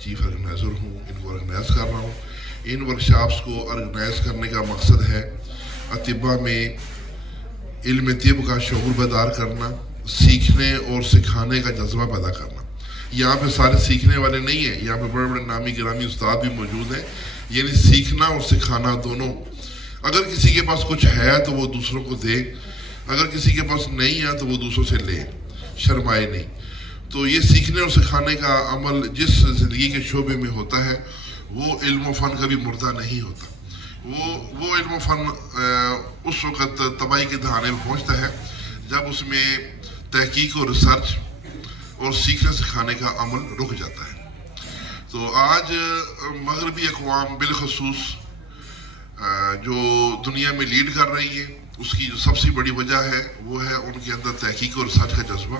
Chief organiser ہوں، ان کو organise کر رہا ہوں۔ ان ورکشاپس کو آرگنائز کرنے کا مقصد ہے اطباء میں علم طب کا شعور بیدار کرنا، سیکھنے اور سکھانے کا جذبہ پیدا کرنا۔ یہاں پہ سارے سیکھنے والے نہیں ہیں، یہاں پہ بڑے بڑے نامی گرامی استاد بھی موجود ہیں، یعنی سیکھنا اور سکھانا دونوں۔ اگر کسی کے پاس کچھ ہے تو وہ دوسروں کو دے، اگر کسی کے پاس نہیں ہے تو وہ دوسروں سے لے، شرمائے نہیں۔ تو یہ سیکھنے اور سکھانے کا عمل جس زندگی کے شعبے میں ہوتا ہے وہ علم و فن کبھی مردہ نہیں ہوتا۔ وہ علم و فن اس وقت تباہی کے دہانے میں پہنچتا ہے جب اس میں تحقیق اور ریسرچ اور سیکھنے سکھانے کا عمل رک جاتا ہے۔ تو آج مغربی اقوام بالخصوص جو دنیا میں لیڈ کر رہی ہے، اس کی جو سب سے بڑی وجہ ہے وہ ہے ان کے اندر تحقیق اور ریسرچ کا جذبہ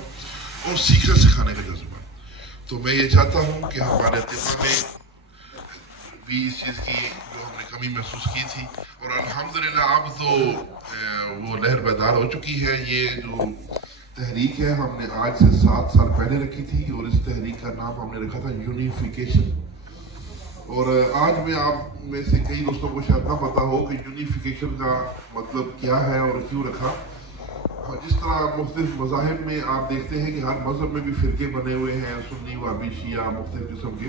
اور سیکھنے سکھانے کا جذبہ۔ تو میں یہ چاہتا ہوں کہ ہمارے اطباء میں بھی اس چیز کی جو ہم نے کمی محسوس کی تھی، اور الحمدللہ اب تو وہ لہر بیدار ہو چکی ہے۔ یہ جو تحریک ہے ہم نے آج سے 7 سال پہلے رکھی تھی، اور اس تحریک کا نام ہم نے رکھا تھا یونیفیکیشن۔ اور آج میں آپ میں سے کئی دوستوں کو شاید نہ پتا ہو کہ یونیفیکیشن کا مطلب کیا ہے اور کیوں رکھا۔ جس طرح مختلف مذاہب میں آپ دیکھتے ہیں کہ ہر مذہب میں بھی فرقے بنے ہوئے ہیں، سنی، وہابی، شیعہ، مختلف قسم کے،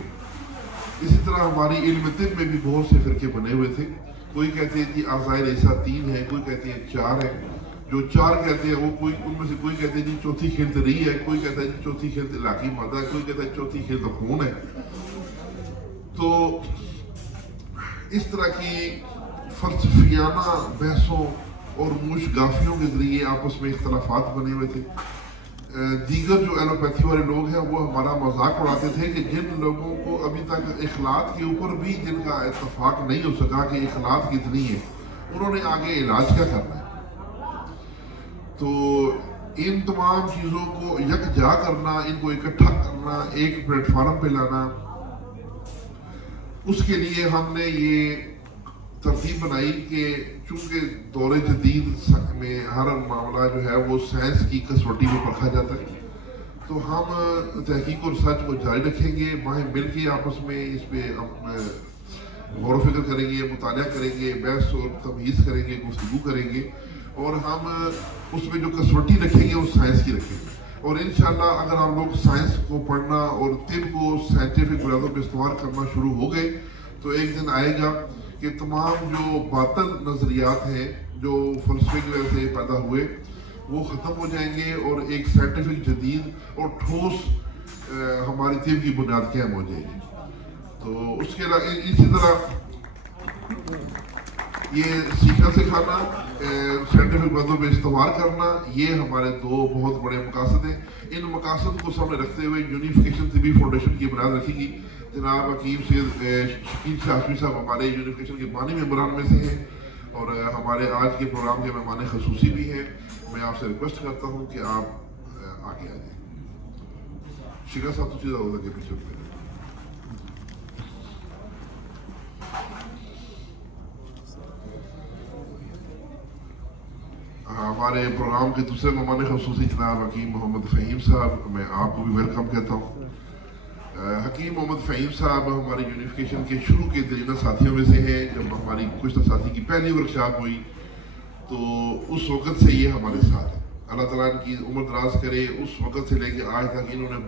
اسی طرح ہماری علم طب میں بھی بہت سے فرقے بنے ہوئے تھے۔ کوئی کہتے ہیں کہ اعضائے اجزاء 3 ہیں، کوئی کہتے ہیں 4 ہیں۔ جو 4 کہتے ہیں وہ ان میں سے کوئی کہتے ہیں جی چوتھی خلط ریح ہے، کوئی کہتا ہے جی چوتھی خلط علاقی مادہ ہے، کوئی کہتا ہے چوتھی خلط خون ہے۔ تو اس طرح کی فلسفیانہ بحثوں اور موش گافیوں کے ذریعے آپس میں اختلافات بنے ہوئے تھے۔ دیگر جو ایلوپیتھی والے لوگ ہیں وہ ہمارا مذاق اڑاتے تھے کہ جن لوگوں کو ابھی تک اخلاط کے اوپر بھی جن کا اتفاق نہیں ہو سکا کہ اخلاط کتنی ہے، انہوں نے آگے علاج کیا کرنا ہے۔ تو ان تمام چیزوں کو یکجا کرنا، ان کو اکٹھا کرنا، ایک پلیٹ فارم پہ لانا، اس کے لیے ہم نے یہ ترتیب بنائی کہ چونکہ دور جدید میں ہر معاملہ جو ہے وہ سائنس کی کسوٹی میں پرکھا جاتا ہے، تو ہم تحقیق اور ریسرچ کو جاری رکھیں گے، باہیں مل کے آپس میں اس پہ غور و فکر کریں گے، مطالعہ کریں گے، بحث اور تمیز کریں گے، گفتگو کریں گے، اور ہم اس میں جو کسوٹی رکھیں گے وہ سائنس کی رکھیں گے۔ اور انشاءاللہ اگر ہم لوگ سائنس کو پڑھنا اور طب کو سائنٹیفک بنیادوں پہ استعمال کرنا شروع ہو گئے تو ایک دن آئے گا کہ تمام جو باطل نظریات ہیں جو فلسفے کی وجہ سے پیدا ہوئے وہ ختم ہو جائیں گے، اور ایک سائنٹیفک جدید اور ٹھوس ہماری طب کی بنیاد قائم ہو جائے گی۔ تو اس کے علاوہ اسی طرح یہ سیکھنا سکھانا، سائنٹیفک باتوں پہ استعمال کرنا، یہ ہمارے 2 بہت بڑے مقاصد ہیں۔ ان مقاصد کو سامنے رکھتے ہوئے یونیفیکیشن طبی فاؤنڈیشن کی بنیاد رکھی گی۔ جناب حکیم سید شکیل ہاشمی صاحب ہمارے یونیفیکیشن کے بانی ممبران میں سے ہیں، اور ہمارے آج کے پروگرام کے مہمان خصوصی بھی ہیں۔ میں آپ سے ریکویسٹ کرتا ہوں کہ آپ آگے آ جائیں۔ شکا صاحب تو سیدھا ہوگا کہ پیچھے پہ ہمارے پروگرام کے دوسرے مہمان خصوصی جناب حکیم محمد فہیم صاحب، میں آپ کو بھی ویلکم کہتا ہوں۔ حکیم محمد فہیم صاحب ہماری یونیفیکیشن کے شروع کے ترینہ ساتھیوں میں سے ہیں۔ جب ہماری گزشتہ ساتھی کی پہلی ورکشاپ ہوئی تو اس وقت سے یہ ہمارے ساتھ ہیں۔ اللہ تعالیٰ ان کی عمر دراز کرے۔ اس وقت سے لے کے آج تک انہوں نے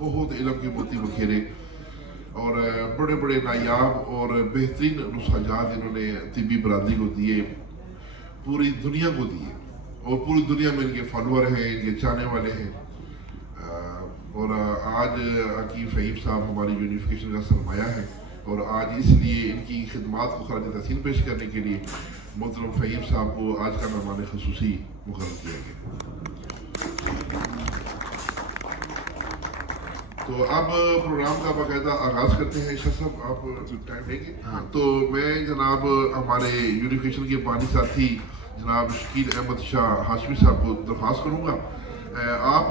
بہت علم کے موتی بکھیرے، اور بڑے بڑے نایاب اور بہترین نسخہ انہوں نے طبی برادری کو دیے، پوری دنیا کو دیے، اور پوری دنیا میں ان کے فالوور ہیں، ان کے چاہنے والے ہیں۔ اور آج حکیم فہیم صاحب ہماری یونیفیکیشن کا سرمایہ ہے، اور آج اس لیے ان کی خدمات کو خراج تحسین پیش کرنے کے لیے محترم فہیم صاحب کو آج کا مہمان خصوصی مقرر کیا گیا۔ تو اب پروگرام کا باقاعدہ آغاز کرتے ہیں۔ عائشہ صاحب آپ ٹائم لیں گے؟ تو میں جناب ہمارے یونیفیکیشن کے بانی ساتھی جناب شکیل احمد شاہ ہاشمی صاحب کو درخواست کروں گا آپ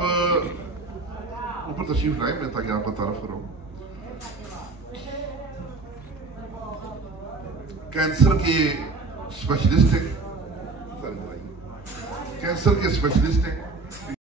اوپر تشریف لائیں میں تاکہ آپ کا تعارف کراؤں۔ کینسر کے اسپیشلسٹ ہیں، کینسر کے اسپیشلسٹ ہیں،